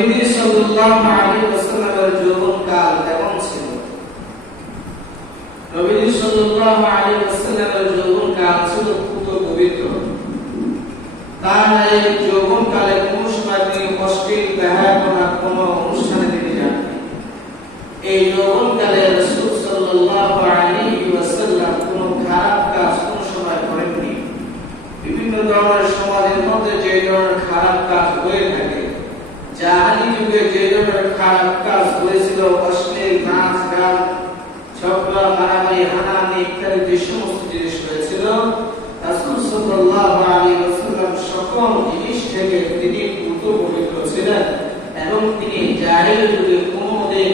নবীজি সাল্লাল্লাহু আলাইহি ওয়াসাল্লামের যৌবনকাল কেমন ছিল? নবীজি সাল্লাল্লাহু আলাইহি ওয়াসাল্লামের যৌবনকাল ছিল খুব পবিত্র। তার এই যৌবনকালে কোন সময় তিনি অশ্লীল বেহায়াপনা কোন অনুষ্ঠানে তিনি যাননি। এই যৌবনকালে রাসূল সাল্লাল্লাহু আলাইহি ওয়াসাল্লাম কোন খারাপ কাজ কোন সময় করেননি। বিভিন্ন ধরনের সমাজের মধ্যে যে ধরনের খারাপ কাজ হয়ে থাকে, জাহেলি যুগে যে ধরনের খারাপ কাজ হয়েছিল, অশ্লীল নাচ গান, ঝগড়া মারামারি হানাহানি ইত্যাদি যে সমস্ত জিনিস হয়েছিল, রাসূল সাল্লাল্লাহু আলাইহি ওয়াসাল্লাম সকল জিনিস থেকে তিনি পবিত্র ছিলেন এবং তিনি জাহেলি যুগে কোনোদিন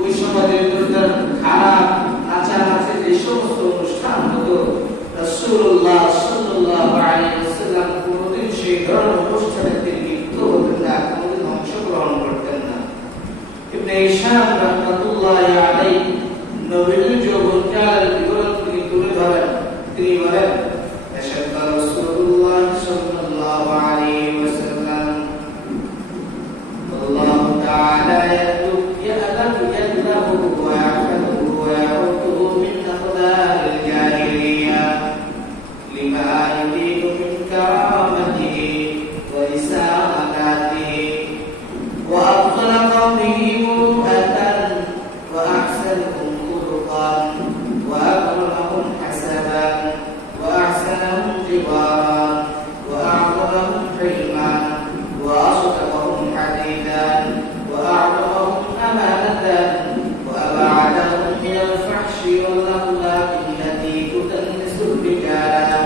ওই সমাজের মধ্যে খারাপ নাচানাচি যে সমস্ত অনুষ্ঠান হতো, রাসূলুল্লাহ সাল্লাল্লাহু আলাইহি ওয়াসাল্লাম কোনোদিন সেই ধরনের অনুষ্ঠানে তিনি লিপ্ত হতেন না, কোনোদিন অংশগ্রহণ করতেন না। ইবনে হিশাম রাহমাতুল্লাহি আলাইহি নবীর যৌবনকালের বিবরণ তিনি তুলে ধরেন। তিনি বলেন, আশাদা রাসূলুল্লাহ সাল্লাল্লাহু আলাইহি ওয়াসাল্লাম আল্লাহু তাআলা ইয়ালামু ওয়া ইয়াহফাযুহু ওয়া ইয়ারুদ্দুহু মিন aqdaril jahiliyyah lima yuridu min karamatihi wa risalatihi wa afdala qawmihi muru'atan wa ahsanuhum khuluqan wa akramahum hasaban wa ahsanahum jiwaran wa a'zamahum hilman wa asdaqahum hadithan wa a'zamahum amanatan wa ab'adahum min al-fahshi wal akhlaqi allati tudannisu ar-rijala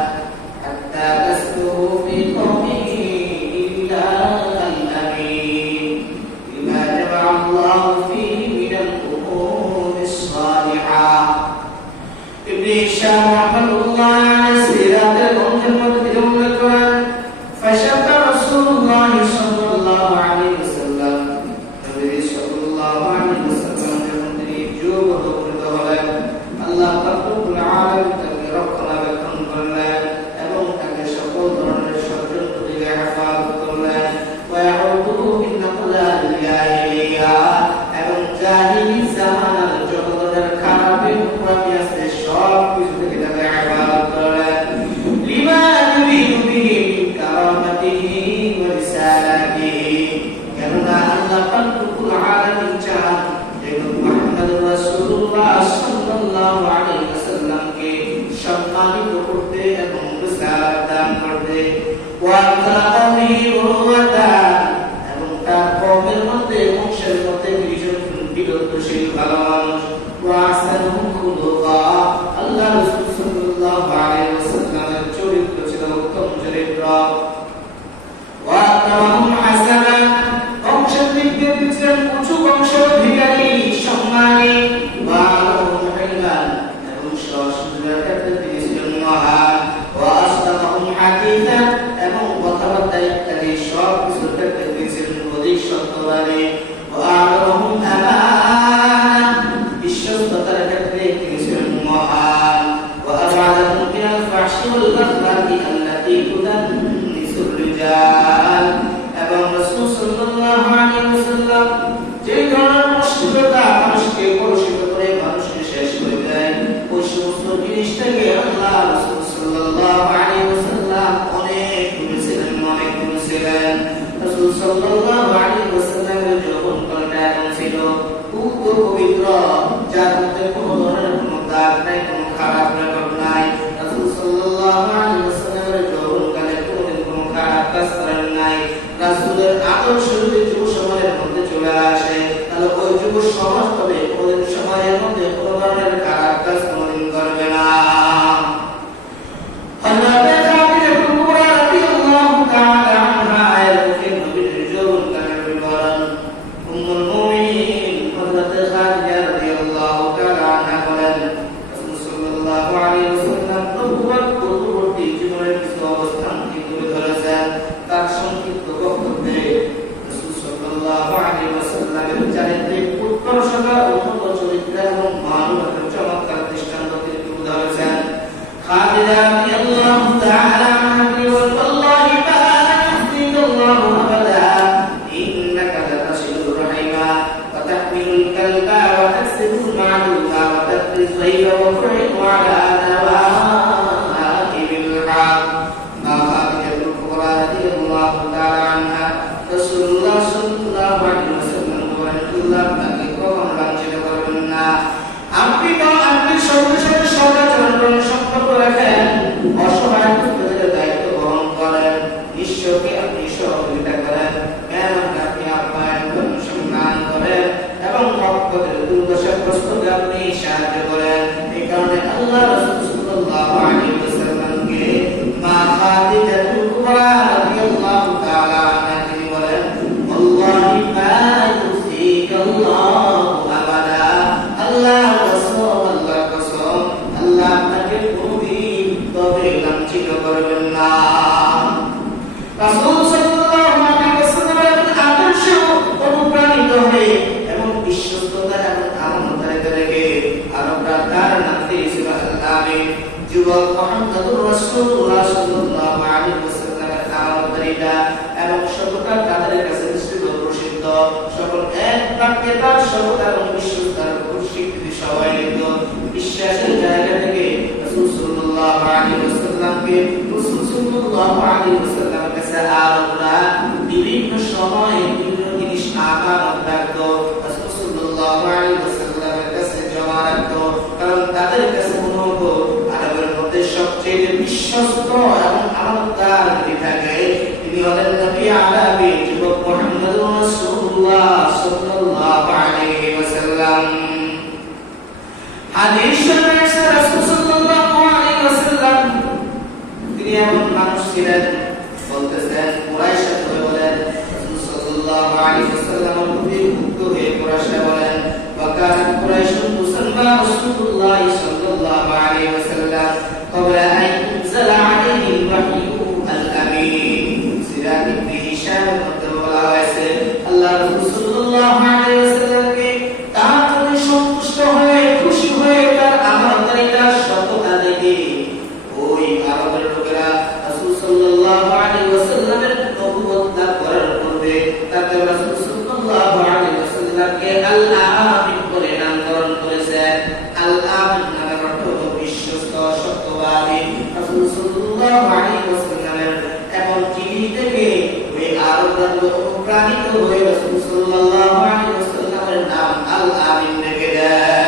hatta tasluhu fi qawmihi illa al-amin lima jama'a Allah fihi min al-umur as-salihah. Ibnu Hisham rahmatullah alayhi siratul umur mudhil Quran fashabba Rasulullah sallallahu alaihi wasallam Nabi sallallahu alaihi wasallam যখন তিনি যুবক হলেন, আল্লাহ রাব্বুল আলামিন তাকে রক্ষণাবেক্ষণ করলেন এবং তাকে সকল ধরনের ষড়যন্ত্র থেকে হেফাজত করলেন। ওয়া ইয়াউদুহু মিন aqdaril জাহিলিয়া, এবং জাহিলি জামানার যত ধরনের খারাপ উপরাপি আছে সব কিছু থেকে তাকে হেফাজত করলেন। লিমা ইউরিদু বিহি মিন কারামাতিহি ওয়া রিসালাতিহি, কেননা আল্লাহ রাব্বুল আলামিন চান যে মুহাম্মদ রাসূলুল্লাহ সাল্লাল্লাহু আলাইহি ওয়াসাল্লামকে সম্মানিত করতে এবং রিসালাত দান করতে। ওয়া কারামিহি ওয়াতা, এবং তার কওমের মধ্যে বংশের মধ্যে বিরোধশীল ভালো মানুষ। ওয়া আহসানুহুম খুলুকা, আল্লাহ রাসূল সাল্লাল্লাহু আলাইহি ওয়াসাল্লামের চরিত্র ছিল উত্তম চরিত্র। ওয়া আকরামুহুম হাসানান, বংশের দিক দিয়ে ছিলেন উঁচু বংশাধিকারী, সম্মানী। ওয়া আলাহুম হিলমান, এবং সহযোগিতার ক্ষেত্রে তিনি ছিলেন মহান। ওয়া আসদাকাহুম হাদিসা, এবং কথাবার্তা ইত্যাদি সব কিছুর ক্ষেত্রে তিনি ছিলেন অধিক সত্যবাদী। ওয়া আ'লামুহুম আমানা, বিশ্বস্ততার ক্ষেত্রে তিনি ছিলেন মহান। ওয়া আব'আদাহুম মিনাল ফাহশি ওয়াল আকলাকি আল্লাতী তুদান্নিসু রিজাল, এবং রাসূল সাল্লাল্লাহু আলাইহি ওয়াসাল্লাম যে ধরনের অশ্লীলতা মানুষকে কলুষিত করে মানুষকে শেষ করে দেয়, ওই সমস্ত জিনিস থেকে আল্লাহ রাসূল সাল্লাল্লাহু আলাইহি ওয়াসাল্লাম অনেক দূরে ছিলেন, অনেক দূরে ছিলেন। রাসূল সাল্লাল্লাহু আলাইহি ওয়াসাল্লামের যৌবনকালটা এমন ছিল খুব পবিত্র, যার মধ্যে কোনো ধরনের কোনো দাগ নাই, কোনো খারাপ রেকর্ড নাই। রাসূল সাল্লাল্লাহু আলাইহি ওয়াসাল্লামের যৌবনকালে কোনোদিন কোনো খারাপ কাজ করেন নাই। রাসূলের আদর্শ যদি যুব সমাজের মধ্যে চলে আসে, তাহলে ওই যুব সমাজ তবে কোনোদিন সমাজের মধ্যে কোনো ধরনের খারাপ কাজ কোনোদিন করবে না। তার সংক্ষিপ্ত বক্তব্যে রাসূল সাল্লাল্লাহু আলাইহি ওয়াসাল্লামের চারিত্রিক উৎকর্ষতা, উন্নত চরিত্র এবং মানবতার চমৎকার দৃষ্টান্ত তিনি তুলে ধরেছেন। খাদিজা রাদিয়াল্লাহু তাআলা আনহা বলেন, "ওয়াল্লাহি মা আহদিকাল্লাহু আবাদা ইন্নাকা লাতাশি الغيب وتعين على نوائب الحق. ما خديجة الكبرى رضي الله تعالى عنها رسول الله صلى الله عليه وسلم বলেন আপনাকে কখন লাঞ্ছিত করবেন না। আপনি তো আপনি সঙ্গে সঙ্গে সদাচরণ করেন, সম্পর্ক রাখেন, অসহায় ব্যক্তিদের দায়িত্ব গ্রহণ করেন, ঈশ্বরকে আপনি সহযোগিতা করেন, মেহমানকে আপনি আপ্যায়ন করেন, সম্মান করেন এবং ভক্তদের দুর্দশাগ্রস্তকে আপনি সাহায্য করেন। এই কারণে আল্লাহ রাসূল সাল্লাল্লাহু আলাইহি ওয়াসাল্লামকে মা খাদিজাতুল কুবরা রাদিয়াল্লাহু তাআলা আনহা তিনি বলেন, আল্লাহি মা ইউসিকাল্লাহু আবাদা। আল্লাহ কসম, আল্লাহ আপনাকে কোনদিন তবে লাঞ্ছিত করবেন না। রাসূল সাল্লাল্লাহু আলাইহি ওয়াসাল্লামের আদর্শ অনুপ্রাণিত হয়ে এবং বিশ্বস্ততা এবং আমানতদারিতা রেখে আরবরা তার নাম দিয়েছিল আল-আমিন। যুবক মুহাম্মদুর রাসূলুল্লাহ সাল্লাল্লাহু আলাইহি ওয়াসাল্লামের আমানতদারিতা এবং সততা তাদের কাছে বিস্তৃত প্রসিদ্ধ। সকল এক বাক্যে তার সততা এবং বিশ্বস্ততার উপর স্বীকৃতি সবাই দিত। বিশ্বাসের জায়গা থেকে রাসূল সাল্লাল্লাহু আলাইহি ওয়াসাল্লামকে আরবরা বিভিন্ন সময়ে বিভিন্ন জিনিস আমানত রাখত, রাসূল সাল্লাল্লাহু আলাইহি ওয়াসাল্লামের কাছে জমা রাখত, কারণ তাদের কাছে মনে হতো আরবের মধ্যে সবচেয়ে বিশ্বস্ত এবং আমানতদার যিনি থাকে তিনি হলেন নবী আরবি যুবক মুহাম্মদুর রাসূলুল্লাহ সাল্লাল্লাহু আলাইহি ওয়াসাল্লাম। হাদিস শরীফে রাসূল সাল্লাল্লাহু আলাইহি ওয়াসাল্লাম তিনি এমন মানুষ ছিলেন, বলতেছেন কুরাইশরা বলেন রাসূল সাল্লাল্লাহু আলাইহি ওয়াসাল্লাম নবী মুক্ত হয়ে কুরাইশরা বলেন ওয়াকান কুরাইশুন তুসাম্মা রাসূলুল্লাহ সাল্লাল্লাহু আলাইহি ওয়াসাল্লাম ক্বাবলা আন ইনজালা আলাইহি ওয়াহয়ু আল-আমিন। সিরাত ইবনে হিশাম মধ্যে বলা হয়েছে আল্লাহ রাসূল সাল্লাল্লাহু আলাইহি ওয়াসাল্লামকে তার প্রতি সন্তুষ্ট হয়ে খুশি হয়ে তার আমানতদারিতা সততা দেখে ওই আরবের লোকেরা রাসূল সাল্লাল্লাহু আলাইহি ওয়াসাল্লামের নবুয়ত লাভ করার পূর্বে তাকে রাসূল সাল্লাল্লাহু আলাইহি ওয়াসাল্লামকে আল-আমিন বলে নামকরণ করেছেন। আল-আমিন নামের অর্থ বিশ্বস্ত, সত্যবাদী। রাসূল সাল্লাল্লাহু আলাইহি ওয়াসাল্লামের এমন চিঠি থেকে ওই আরবরা অনুপ্রাণিত হয়ে রাসূল সাল্লাল্লাহু আলাইহি ওয়াসাল্লামের নাম আল-আমিন রেখে দেয়।